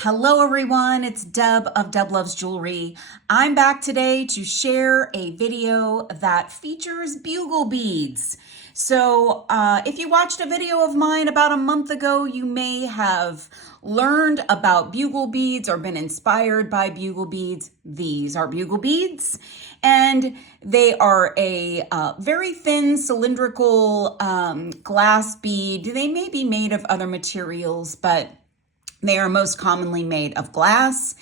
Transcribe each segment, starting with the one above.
Hello everyone, it's Deb of Deb Loves Jewelry. I'm back today to share a video that features bugle beads. So if you watched a video of mine about a month ago, you may have learned about bugle beads or been inspired by bugle beads. These are bugle beads, and they are a very thin cylindrical glass bead. They may be made of other materials, but they are most commonly made of glass,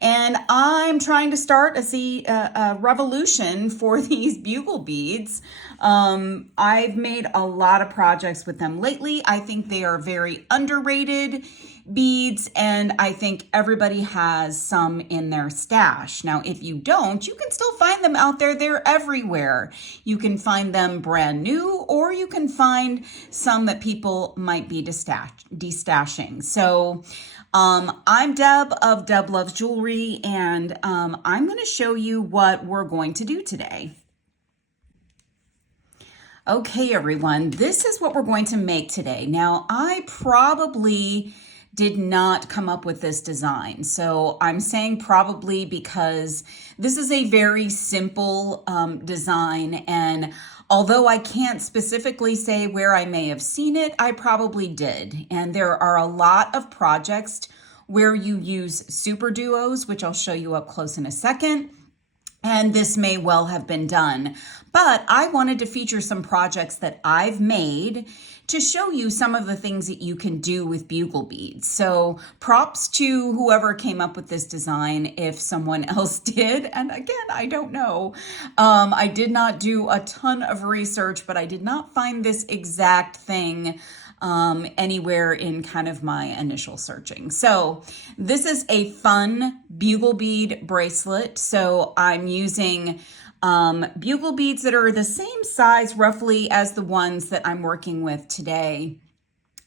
and I'm trying to start a revolution for these bugle beads. I've made a lot of projects with them lately. I think they are very underrated beads, and I think everybody has some in their stash. Now, if you don't, you can still find them out there. They're everywhere. You can find them brand new, or you can find some that people might be destashing. So I'm Deb of Deb Loves Jewelry, and I'm going to show you what we're going to do today. Okay, everyone, this is what we're going to make today. Now, I probably did not come up with this design. So I'm saying probably because this is a very simple design, and although I can't specifically say where I may have seen it, I probably did. And there are a lot of projects where you use SuperDuos, which I'll show you up close in a second. And this may well have been done. But I wanted to feature some projects that I've made to show you some of the things that you can do with bugle beads. So props to whoever came up with this design, if someone else did. And again, I don't know. I did not do a ton of research, but I did not find this exact thing anywhere in kind of my initial searching. So this is a fun bugle bead bracelet. So I'm using bugle beads that are the same size roughly as the ones that I'm working with today.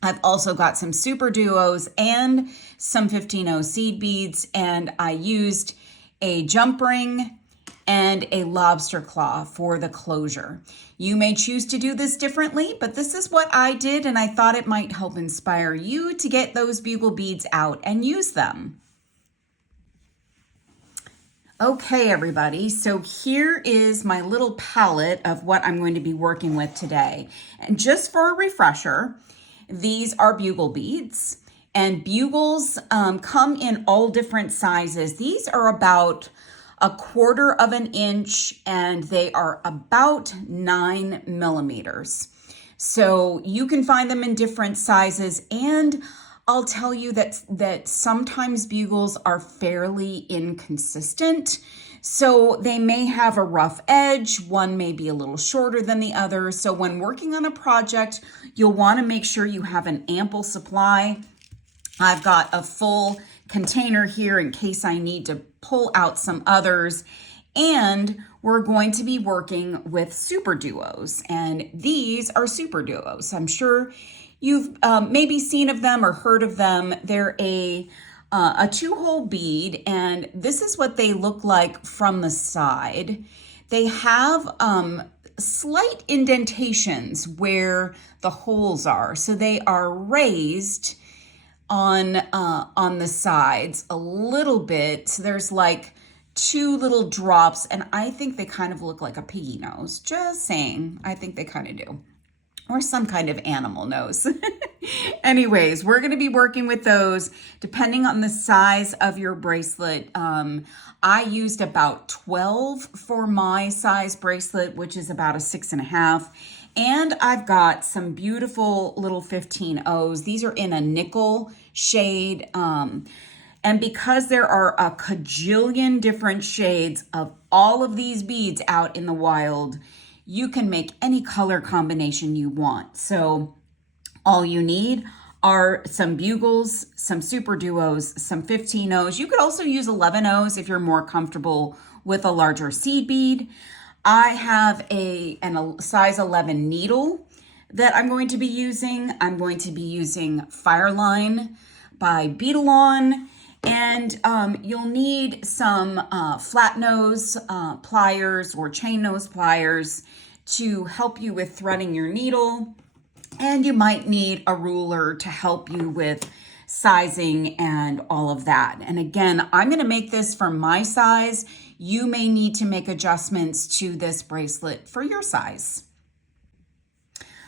I've also got some SuperDuos and some 15-0 seed beads, and I used a jump ring and a lobster claw for the closure. You may choose to do this differently, but this is what I did, and I thought it might help inspire you to get those bugle beads out and use them. Okay, everybody, so here is my little palette of what I'm going to be working with today. And just for a refresher, these are bugle beads, and bugles come in all different sizes. These are about 1/4 of an inch, and they are about 9 millimeters. So you can find them in different sizes, and I'll tell you that sometimes bugles are fairly inconsistent. So they may have a rough edge, one may be a little shorter than the other. So when working on a project, you'll want to make sure you have an ample supply. I've got a full container here in case I need to pull out some others. And we're going to be working with SuperDuos, and these are SuperDuos. I'm sure you've maybe seen of them or heard of them. They're a 2-hole bead, and this is what they look like from the side. They have slight indentations where the holes are, so they are raised on the sides a little bit. So there's like 2 little drops, and I think they kind of look like a piggy nose. Just saying, I think they kind of do. Or some kind of animal nose. Anyways, we're going to be working with those depending on the size of your bracelet. I used about 12 for my size bracelet, which is about a 6.5. And I've got some beautiful little 15-0s. These are in a nickel shade. And because there are a cajillion different shades of all of these beads out in the wild, you can make any color combination you want. So all you need are some bugles, some SuperDuos, some 15-0s. You could also use 11-0s if you're more comfortable with a larger seed bead. I have a size 11 needle that I'm going to be using. I'm going to be using Fireline by Beadalon. And you'll need some flat nose pliers or chain nose pliers to help you with threading your needle. And you might need a ruler to help you with sizing and all of that. And again, I'm going to make this for my size. You may need to make adjustments to this bracelet for your size.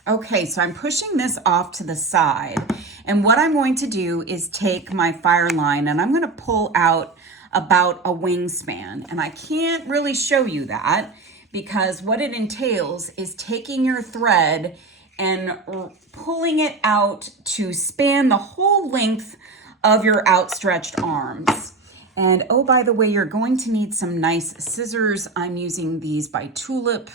Okay, so I'm pushing this off to the side. And what I'm going to do is take my Fireline and I'm going to pull out about a wingspan. And I can't really show you that because what it entails is taking your thread and pulling it out to span the whole length of your outstretched arms. And oh, by the way, you're going to need some nice scissors. I'm using these by Tulip.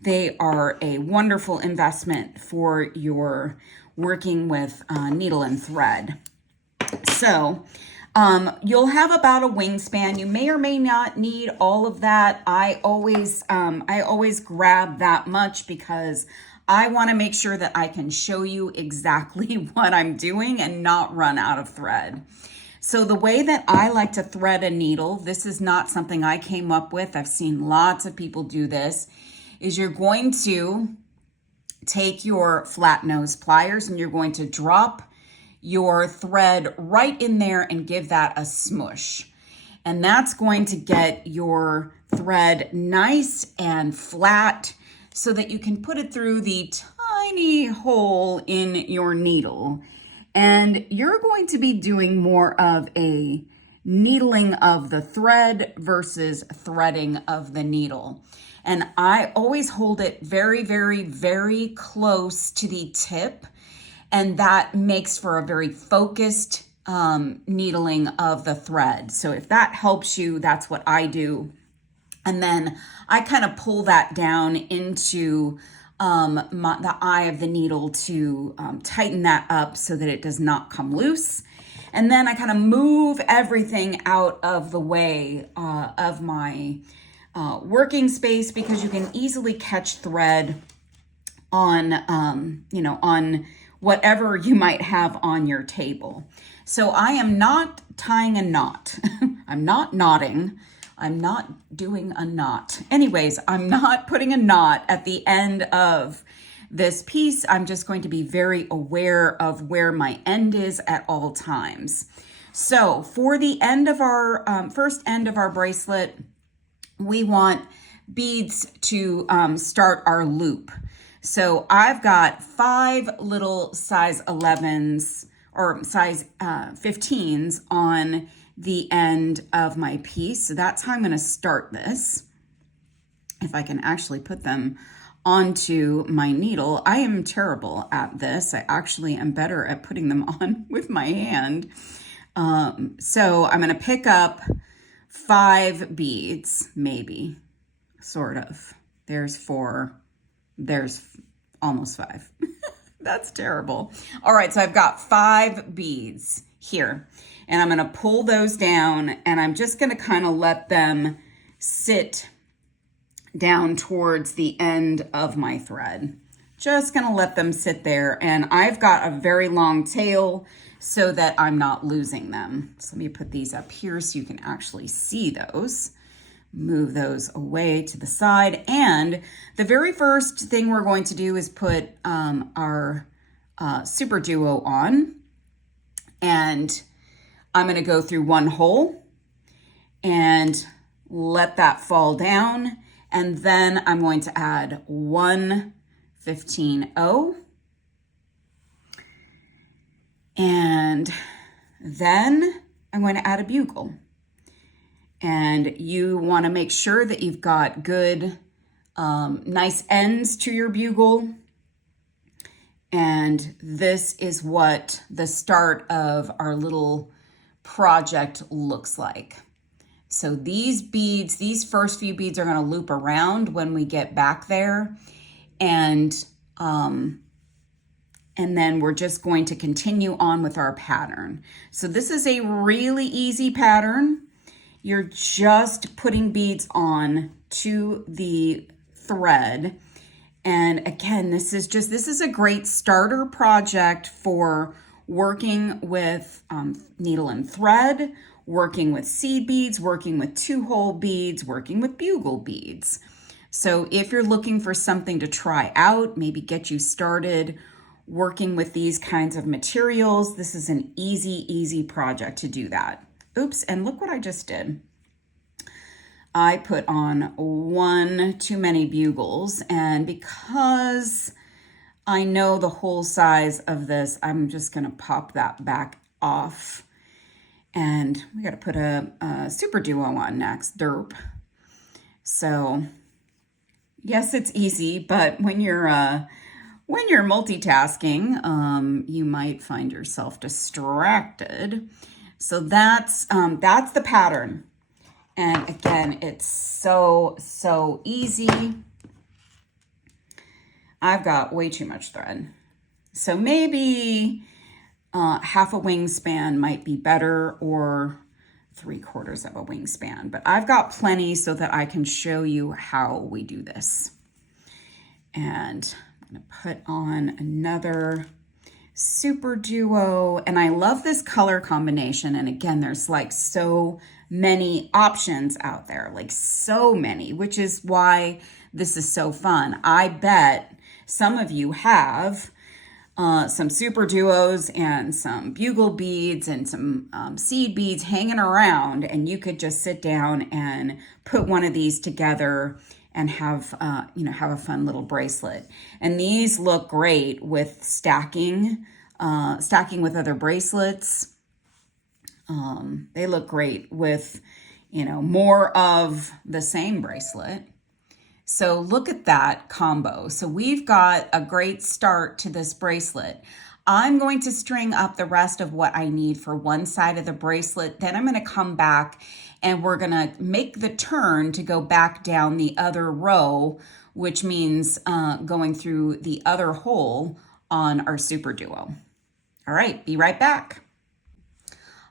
They are a wonderful investment for your working with needle and thread. So you'll have about a wingspan. You may or may not need all of that. I always grab that much because I want to make sure that I can show you exactly what I'm doing and not run out of thread. So the way that I like to thread a needle, this is not something I came up with. I've seen lots of people do this, is you're going to take your flat nose pliers and you're going to drop your thread right in there and give that a smush. And that's going to get your thread nice and flat so that you can put it through the tiny hole in your needle. And you're going to be doing more of a needling of the thread versus threading of the needle. And I always hold it very, very, very close to the tip. And that makes for a very focused needling of the thread. So if that helps you, that's what I do. And then I kind of pull that down into the eye of the needle to tighten that up so that it does not come loose. And then I kind of move everything out of the way of my working space because you can easily catch thread on, on whatever you might have on your table. So I am not tying a knot. I'm not knotting. I'm not doing a knot. Anyways, I'm not putting a knot at the end of this piece. I'm just going to be very aware of where my end is at all times. So for the end of our first end of our bracelet, we want beads to start our loop. So I've got 5 little size 11s or size 15s on the end of my piece. So that's how I'm going to start this. If I can actually put them onto my needle. I am terrible at this. I actually am better at putting them on with my hand. So I'm going to pick up 5 beads, maybe, sort of. There's 4. There's almost 5. That's terrible. All right, so I've got 5 beads here, and I'm going to pull those down, and I'm just going to kind of let them sit down towards the end of my thread. Just going to let them sit there, and I've got a very long tail so that I'm not losing them. So let me put these up here so you can actually see those. Move those away to the side. And the very first thing we're going to do is put our SuperDuo on. And I'm going to go through one hole and let that fall down. And then I'm going to add 1 15-0. And then I'm going to add a bugle. And you want to make sure that you've got good, nice ends to your bugle. And this is what the start of our little project looks like. So these beads, these first few beads are going to loop around when we get back there. And then we're just going to continue on with our pattern. So this is a really easy pattern. You're just putting beads on to the thread. And again, this is a great starter project for working with needle and thread, working with seed beads, working with 2-hole beads, working with bugle beads. So if you're looking for something to try out, maybe get you started working with these kinds of materials, this is an easy project to do that. Oops, and look what I just did. I put on one too many bugles, and because I know the whole size of this, I'm just gonna pop that back off. And we gotta put a SuperDuo on next, derp. So yes, it's easy, but when you're multitasking, you might find yourself distracted. So that's the pattern. And again, it's so easy. I've got way too much thread. So maybe half a wingspan might be better, or 3/4 of a wingspan. But I've got plenty so that I can show you how we do this. And I'm gonna put on another SuperDuo, and I love this color combination. And again, there's like so many options out there, like so many, which is why this is so fun. I bet some of you have some SuperDuos and some bugle beads and some seed beads hanging around, and you could just sit down and put one of these together and have a fun little bracelet. And these look great with stacking with other bracelets. They look great with, more of the same bracelet. So look at that combo. So we've got a great start to this bracelet. I'm going to string up the rest of what I need for one side of the bracelet. Then I'm going to come back and we're going to make the turn to go back down the other row, which means going through the other hole on our SuperDuo. All right, be right back.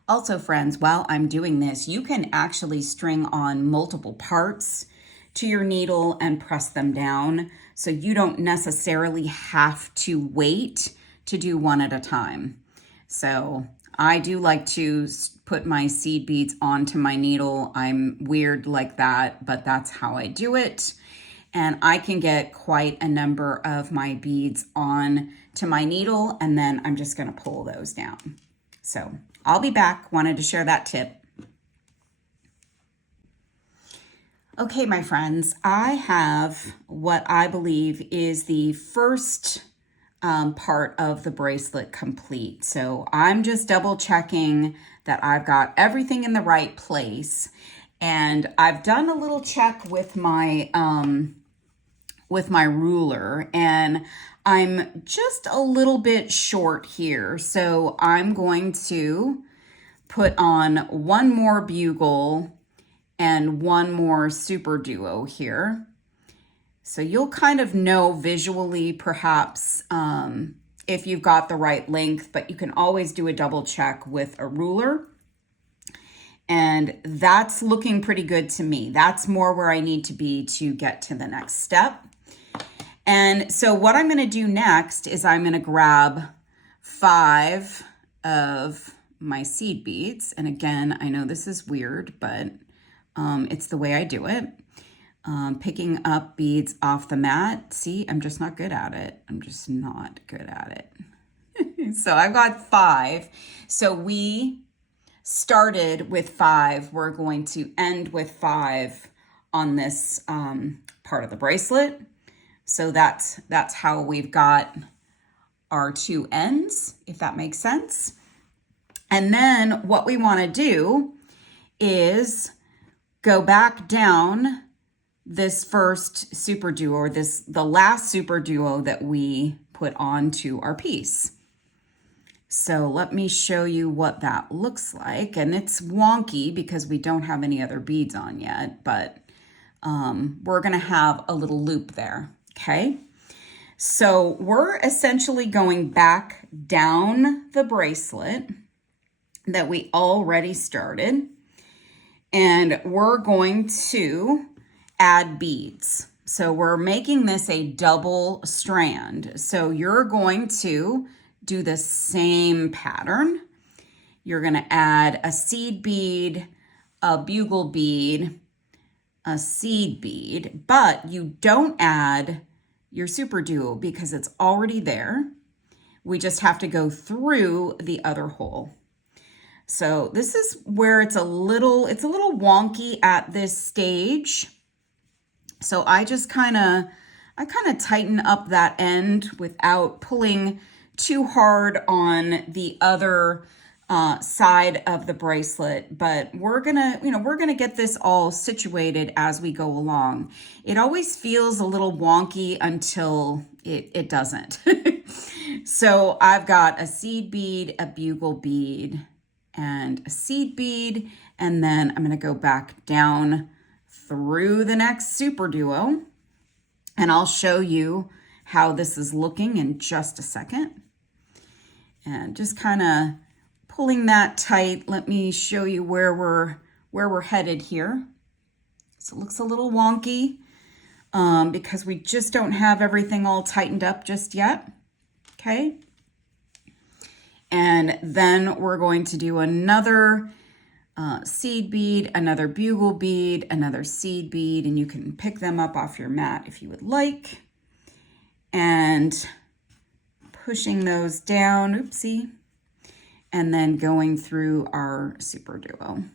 Also, friends, while I'm doing this, you can actually string on multiple parts to your needle and press them down. So you don't necessarily have to wait to do one at a time. So I do like to put my seed beads onto my needle. I'm weird like that, but that's how I do it. And I can get quite a number of my beads on to my needle, and then I'm just gonna pull those down. So I'll be back, wanted to share that tip. Okay, my friends, I have what I believe is the first part of the bracelet complete. So I'm just double checking that I've got everything in the right place. And I've done a little check with my ruler, and I'm just a little bit short here. So I'm going to put on one more bugle and one more SuperDuo here. So you'll kind of know visually perhaps if you've got the right length, but you can always do a double check with a ruler. And that's looking pretty good to me. That's more where I need to be to get to the next step. And so what I'm gonna do next is I'm gonna grab 5 of my seed beads. And again, I know this is weird, but it's the way I do it. Picking up beads off the mat. See, I'm just not good at it. I'm just not good at it. So I've got 5. So we started with 5. We're going to end with 5 on this part of the bracelet. So that's how we've got our 2 ends, if that makes sense. And then what we want to do is go back down this first SuperDuo, or the last SuperDuo that we put onto our piece. So let me show you what that looks like. And it's wonky because we don't have any other beads on yet, but we're gonna have a little loop there, okay? So we're essentially going back down the bracelet that we already started, and we're going to add beads. So we're making this a double strand. So you're going to do the same pattern. You're going to add a seed bead, a bugle bead, a seed bead, but you don't add your SuperDuo because it's already there. We just have to go through the other hole. So this is where it's a little wonky at this stage. So I kind of tighten up that end without pulling too hard on the other side of the bracelet, but we're gonna get this all situated as we go along. It always feels a little wonky until it doesn't. So I've got a seed bead, a bugle bead, and a seed bead, and then I'm gonna go back down through the next SuperDuo, and I'll show you how this is looking in just a second. And just kind of pulling that tight. Let me show you where we're headed here. So it looks a little wonky because we just don't have everything all tightened up just yet. Okay. And then we're going to do another seed bead, another bugle bead, another seed bead, and you can pick them up off your mat if you would like. And pushing those down, oopsie, and then going through our SuperDuo.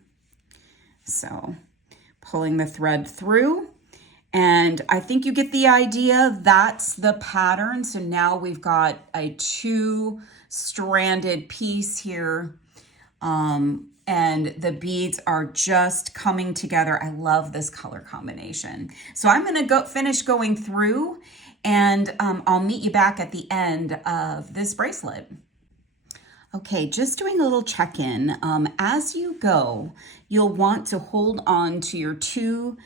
So pulling the thread through, and I think you get the idea. That's the pattern. So now we've got a 2-stranded piece here, and the beads are just coming together. I love this color combination. So I'm gonna finish going through, and I'll meet you back at the end of this bracelet. Okay, just doing a little check-in. As you go, you'll want to hold on to your 2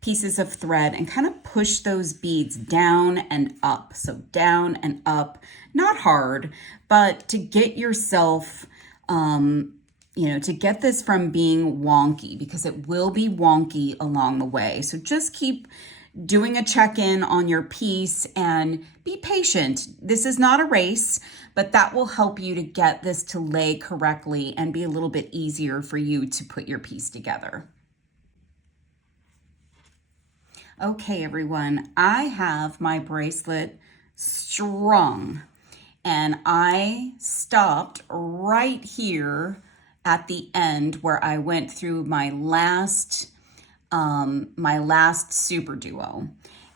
pieces of thread and kind of push those beads down and up. So down and up, not hard, but to get yourself, to get this from being wonky, because it will be wonky along the way. So just keep doing a check-in on your piece and be patient. This is not a race, but that will help you to get this to lay correctly and be a little bit easier for you to put your piece together. Okay, everyone, I have my bracelet strung, and I stopped right here at the end where I went through my last SuperDuo,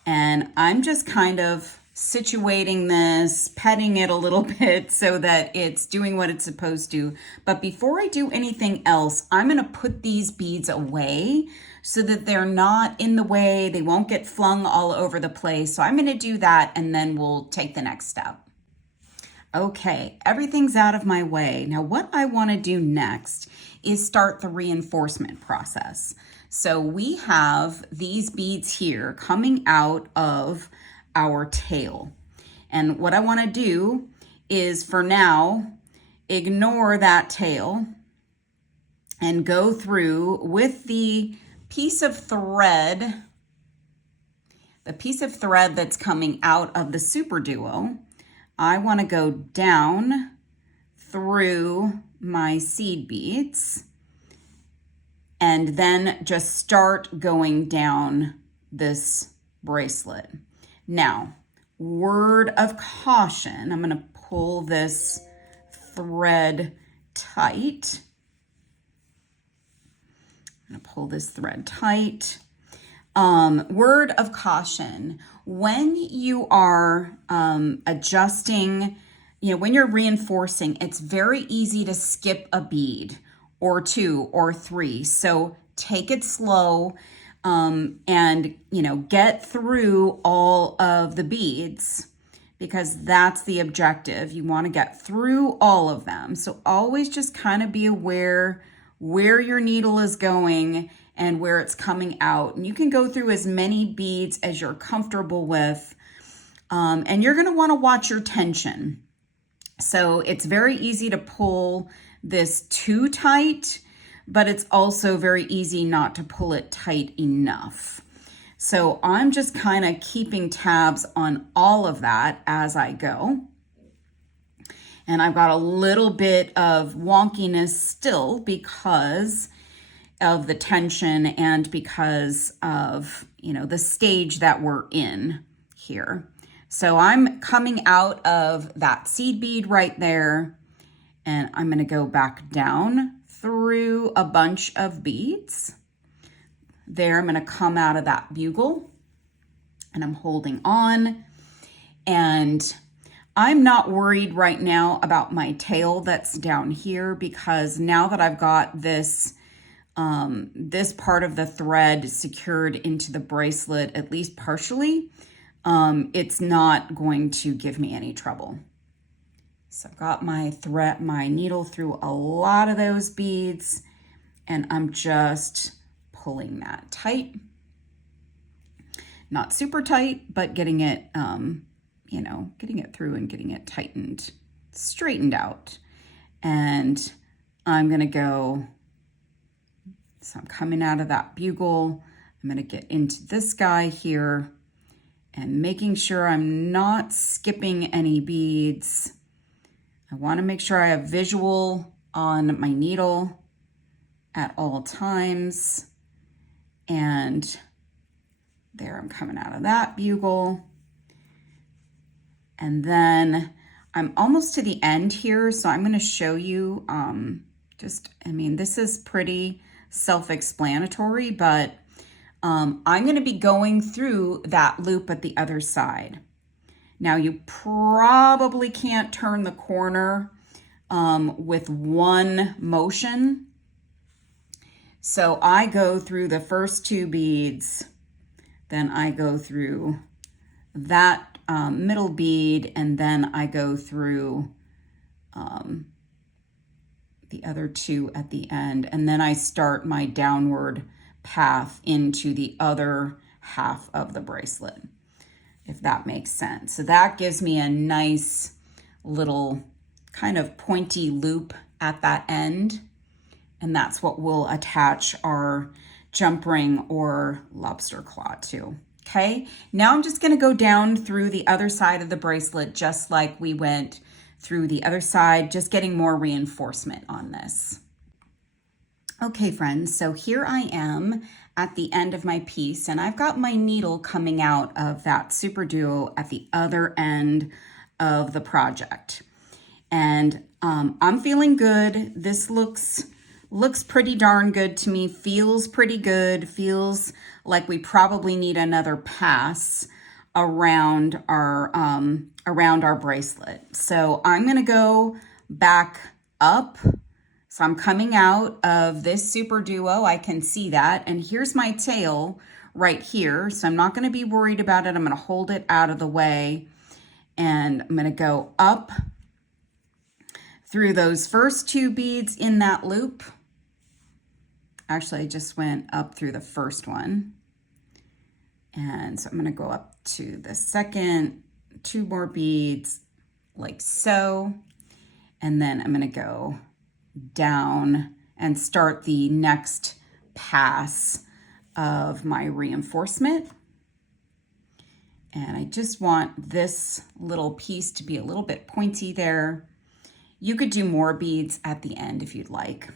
and I'm just kind of situating this, petting it a little bit so that it's doing what it's supposed to. But before I do anything else, I'm going to put these beads away so that they're not in the way. They won't get flung all over the place. So I'm going to do that, and then we'll take the next step. Okay, everything's out of my way. Now what I want to do next is start the reinforcement process. So we have these beads here coming out of our tail. And what I want to do is, for now, ignore that tail and go through with the piece of thread that's coming out of the SuperDuo. I want to go down through my seed beads and then just start going down this bracelet. Now, word of caution, I'm going to pull this thread tight. I'm going to pull this thread tight. Word of caution, when you are adjusting, when you're reinforcing, it's very easy to skip a bead or 2 or 3. So take it slow and, get through all of the beads, because that's the objective. You want to get through all of them. So always just kind of be aware where your needle is going and where it's coming out. And you can go through as many beads as you're comfortable with. And you're going to want to watch your tension. So it's very easy to pull this too tight, but it's also very easy not to pull it tight enough. So I'm just kind of keeping tabs on all of that as I go. And I've got a little bit of wonkiness still because of the tension and because of, the stage that we're in here. So I'm coming out of that seed bead right there, and I'm going to go back down through a bunch of beads. There, I'm going to come out of that bugle, and I'm holding on, and I'm not worried right now about my tail that's down here, because now that I've got this this part of the thread secured into the bracelet, at least partially, it's not going to give me any trouble. So I've got my needle through a lot of those beads, and I'm just pulling that tight. Not super tight, but getting it, you know, getting it through and getting it tightened, straightened out. And I'm gonna go, so I'm coming out of that bugle. I'm gonna get into this guy here and making sure I'm not skipping any beads. I wanna make sure I have visual on my needle at all times. And there, I'm coming out of that bugle. And then I'm almost to the end here, so I'm gonna show you I mean, this is pretty self-explanatory, but I'm gonna be going through that loop at the other side. Now, you probably can't turn the corner with one motion. So I go through the first two beads, then I go through that middle bead, and then I go through the other two at the end, and then I start my downward path into the other half of the bracelet, if that makes sense. So that gives me a nice little kind of pointy loop at that end, and that's what we'll attach our jump ring or lobster claw to. Okay, now I'm just gonna go down through the other side of the bracelet just like we went through the other side, just getting more reinforcement on this. Okay, friends, so here I am at the end of my piece, and I've got my needle coming out of that SuperDuo at the other end of the project. And I'm feeling good. This looks pretty darn good to me, feels pretty good, feels like we probably need another pass around our bracelet. So I'm gonna go back up. So I'm coming out of this SuperDuo, I can see that, and here's my tail right here. So I'm not gonna be worried about it. I'm gonna hold it out of the way, and I'm gonna go up through those first two beads in that loop. Actually, I just went up through the first one. And so I'm gonna go up to the second, two more beads like so. And then I'm gonna go down and start the next pass of my reinforcement. And I just want this little piece to be a little bit pointy there. You could do more beads at the end if you'd like.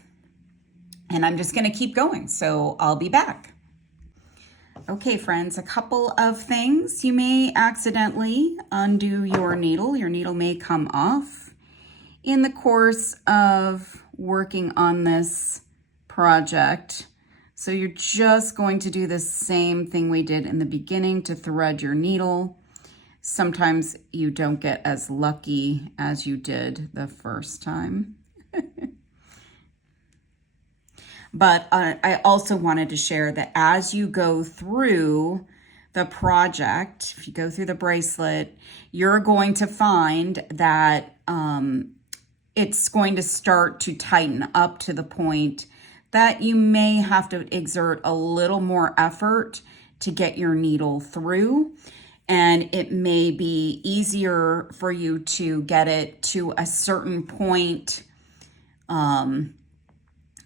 And I'm just gonna keep going, so I'll be back. Okay, friends, a couple of things. You may accidentally undo your needle. Your needle may come off in the course of working on this project. So you're just going to do the same thing we did in the beginning to thread your needle. Sometimes you don't get as lucky as you did the first time. But I also wanted to share that as you go through the project, if you go through the bracelet, you're going to find that it's going to start to tighten up to the point that you may have to exert a little more effort to get your needle through. And it may be easier for you to get it to a certain point.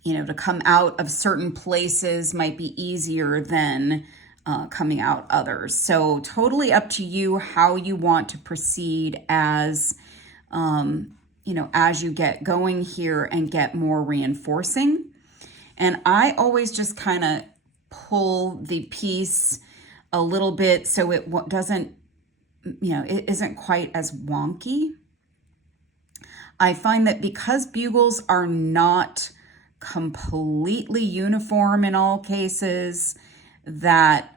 You know, to come out of certain places might be easier than coming out others. So totally up to you how you want to proceed as, you know, as you get going here and get more reinforcing. And I always just kind of pull the piece a little bit so it doesn't it isn't quite as wonky. I find that because bugles are not completely uniform in all cases, that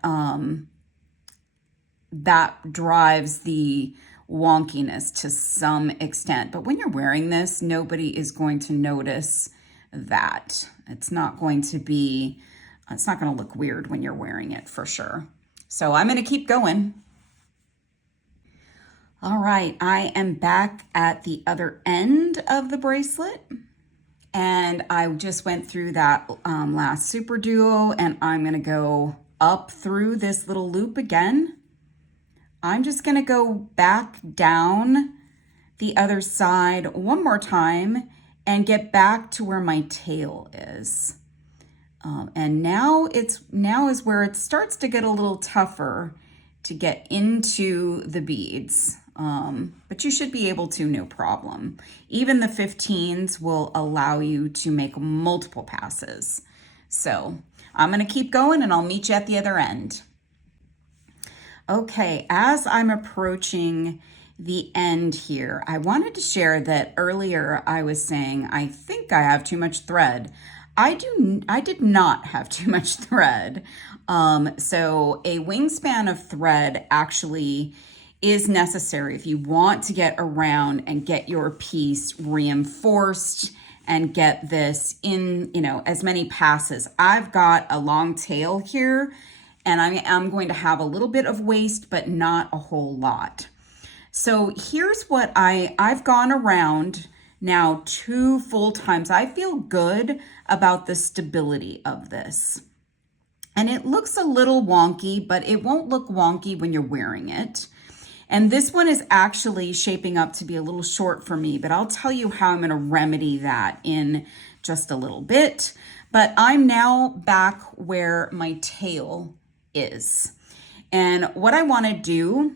that drives the wonkiness to some extent. But when you're wearing this, nobody is going to notice that. It's not going to look weird when you're wearing it for sure. So I'm going to keep going. All right, I am back at the other end of the bracelet, and I just went through that last SuperDuo, and I'm going to go up through this little loop again. I'm just going to go back down the other side one more time and get back to where my tail is. And now is where it starts to get a little tougher to get into the beads. But you should be able to, no problem. Even the 15s will allow you to make multiple passes. So I'm going to keep going and I'll meet you at the other end. Okay, as I'm approaching the end here, I wanted to share that earlier I was saying I think I have too much thread. I did not have too much thread. So a wingspan of thread actually is necessary if you want to get around and get your piece reinforced and get this in, as many passes. I've got a long tail here and I'm going to have a little bit of waste, but not a whole lot. So here's what I've gone around now 2 full times. I feel good about the stability of this. And it looks a little wonky, but it won't look wonky when you're wearing it. And this one is actually shaping up to be a little short for me, but I'll tell you how I'm going to remedy that in just a little bit. But I'm now back where my tail is. And what I want to do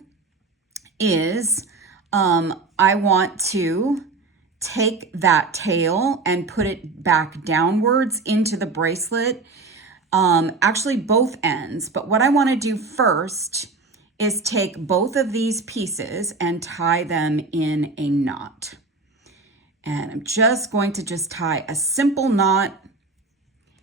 is I want to take that tail and put it back downwards into the bracelet. Actually both ends, but what I want to do first is take both of these pieces and tie them in a knot. And I'm just going to tie a simple knot.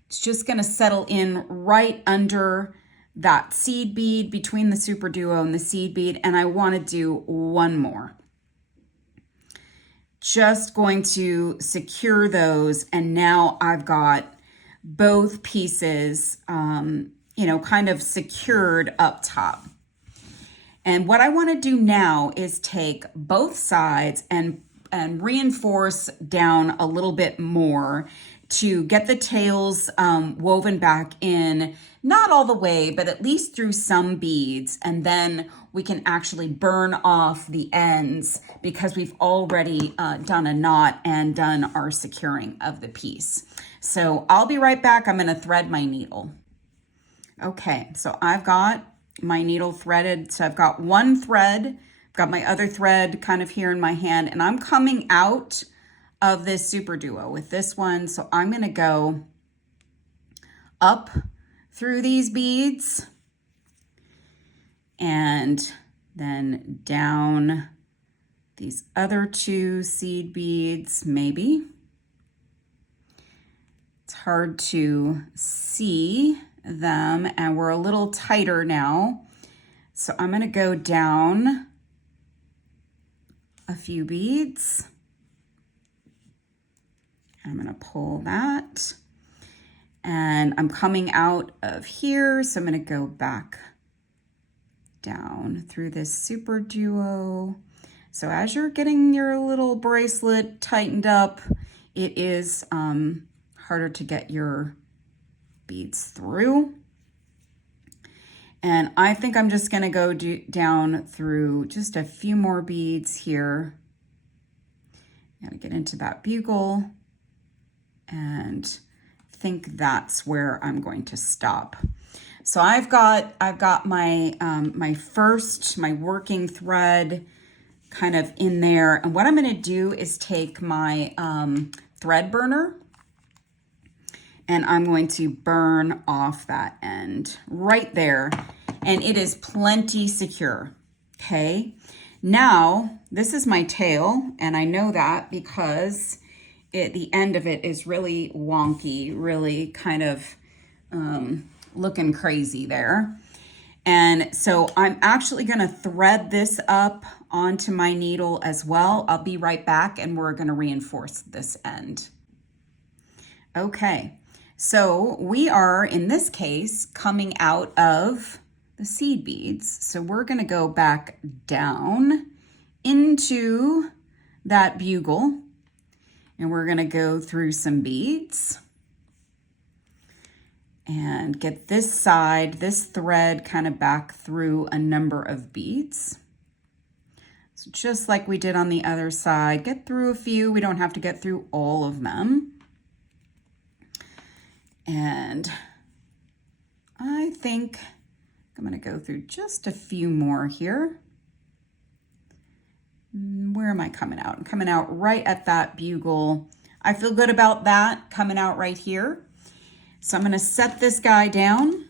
It's just going to settle in right under that seed bead between the SuperDuo and the seed bead. And I want to do one more. Just going to secure those. And now I've got both pieces, kind of secured up top. And what I want to do now is take both sides and reinforce down a little bit more to get the tails woven back in, not all the way, but at least through some beads. And then we can actually burn off the ends because we've already done a knot and done our securing of the piece. So I'll be right back. I'm going to thread my needle. Okay, so I've got my needle threaded. So I've got one thread, I've got my other thread kind of here in my hand, and I'm coming out of this SuperDuo with this one. So I'm going to go up through these beads and then down these other 2 seed beads, maybe. It's hard to see them and we're a little tighter now. So I'm going to go down a few beads. I'm going to pull that and I'm coming out of here. So I'm going to go back down through this SuperDuo. So as you're getting your little bracelet tightened up, it is harder to get your beads through. And I think I'm just going to go down through just a few more beads here. I'm going to get into that bugle and think that's where I'm going to stop. So I've got my my working thread kind of in there, and what I'm going to do is take my thread burner and I'm going to burn off that end right there, and it is plenty secure. Okay, now this is my tail, and I know that because the end of it is really wonky, really kind of looking crazy there. And so I'm actually going to thread this up onto my needle as well. I'll be right back, and we're going to reinforce this end. Okay, so we are, in this case, coming out of the seed beads. So we're going to go back down into that bugle, and we're going to go through some beads and get this side, this thread kind of back through a number of beads. So just like we did on the other side, get through a few. We don't have to get through all of them. And I think I'm going to go through just a few more here. Where am I coming out? I'm coming out right at that bugle. I feel good about that, coming out right here. So I'm going to set this guy down,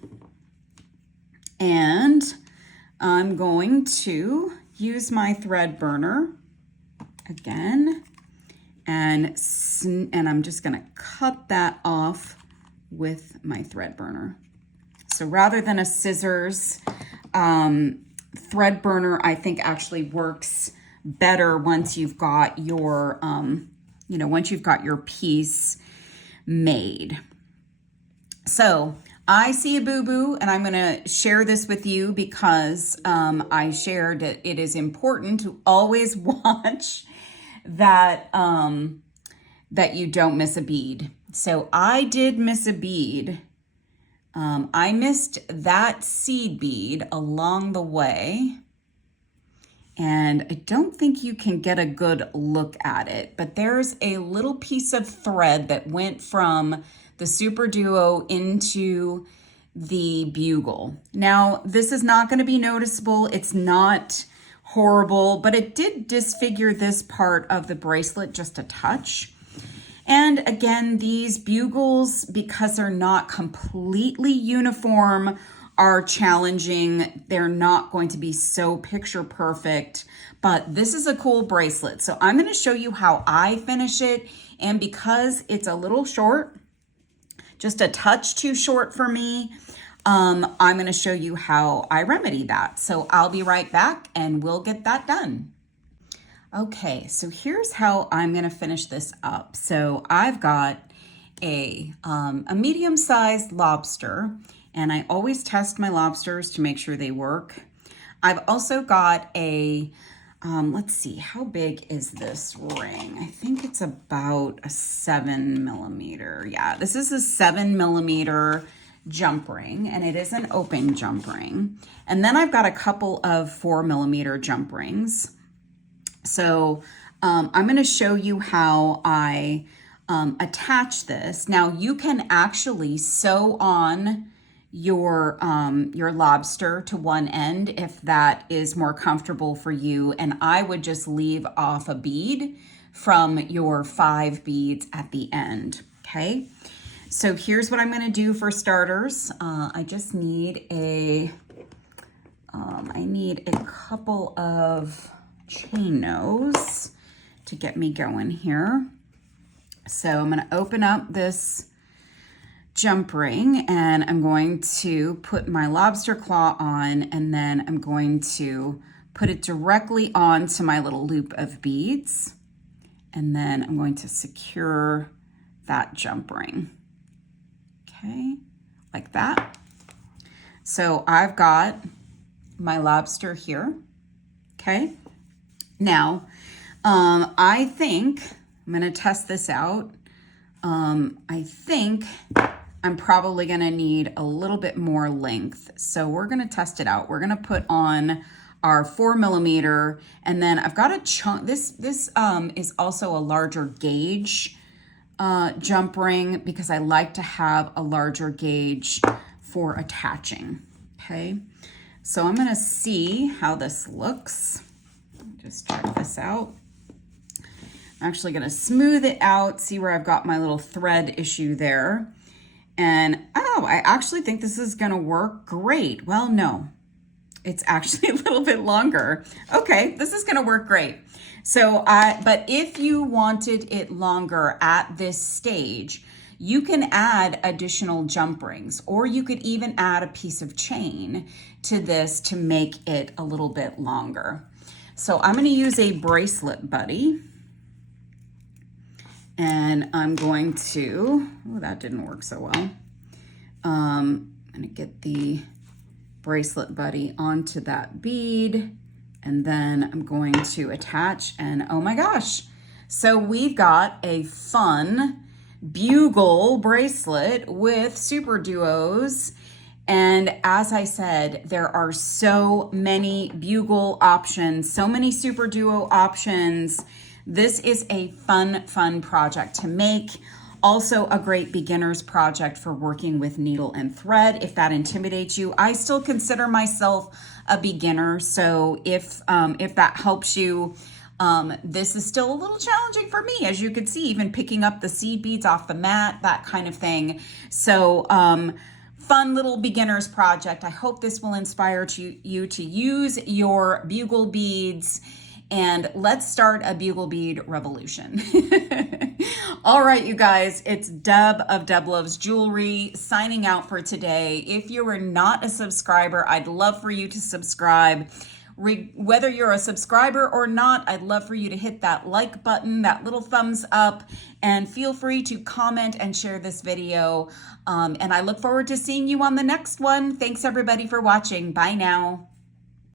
and I'm going to use my thread burner again, and I'm just going to cut that off with my thread burner. So rather than a scissors, thread burner I think actually works better once you've got your once you've got your piece made. So I see a boo-boo, and I'm going to share this with you because I shared that it is important to always watch that that you don't miss a bead. So I did miss a bead. I missed that seed bead along the way, and I don't think you can get a good look at it, but there's a little piece of thread that went from the SuperDuo into the bugle. Now, this is not going to be noticeable. It's not horrible, but it did disfigure this part of the bracelet just a touch. And again, these bugles, because they're not completely uniform, are challenging. They're not going to be so picture perfect, but this is a cool bracelet. So I'm going to show you how I finish it. And because it's a little short, just a touch too short for me, I'm going to show you how I remedy that. So I'll be right back, and we'll get that done. Okay, so here's how I'm going to finish this up. So I've got a medium-sized lobster, and I always test my lobsters to make sure they work. I've also got a, let's see, how big is this ring? I think it's about a 7 millimeter. Yeah, this is a 7 millimeter jump ring, and it is an open jump ring. And then I've got a couple of 4 millimeter jump rings. So I'm going to show you how I attach this. Now you can actually sew on your lobster to one end if that is more comfortable for you, and I would just leave off a bead from your 5 beads at the end. Okay, so here's what I'm going to do for starters. I just need a couple of chain nose to get me going here. So I'm going to open up this jump ring, and I'm going to put my lobster claw on, and then I'm going to put it directly onto my little loop of beads, and then I'm going to secure that jump ring. Okay, like that. So I've got my lobster here. Okay. Now, I think I'm going to test this out. I think I'm probably going to need a little bit more length. So we're going to test it out. We're going to put on our 4 millimeter, and then I've got a chunk. This is also a larger gauge jump ring because I like to have a larger gauge for attaching. Okay, so I'm going to see how this looks. Just check this out. I'm actually going to smooth it out, see where I've got my little thread issue there. And oh, I actually think this is going to work great. Well, no, it's actually a little bit longer. Okay, this is gonna work great. So, but if you wanted it longer at this stage, you can add additional jump rings, or you could even add a piece of chain to this to make it a little bit longer. So I'm gonna use a bracelet buddy, and I'm going to, oh, that didn't work so well. I'm gonna get the bracelet buddy onto that bead, and then I'm going to attach, and oh my gosh. So we've got a fun bugle bracelet with SuperDuos. And as I said, there are so many bugle options, so many SuperDuo options. This is a fun project to make. Also a great beginner's project for working with needle and thread. If that intimidates you, I still consider myself a beginner. So if that helps you, this is still a little challenging for me, as you can see, even picking up the seed beads off the mat, that kind of thing. So fun little beginner's project. I hope this will inspire you to use your bugle beads, and let's start a bugle bead revolution. All right, you guys, it's Deb of Deb Loves Jewelry signing out for today. If you are not a subscriber, I'd love for you to subscribe. Whether you're a subscriber or not, I'd love for you to hit that like button, that little thumbs up, and feel free to comment and share this video. And I look forward to seeing you on the next one. Thanks everybody for watching. Bye now.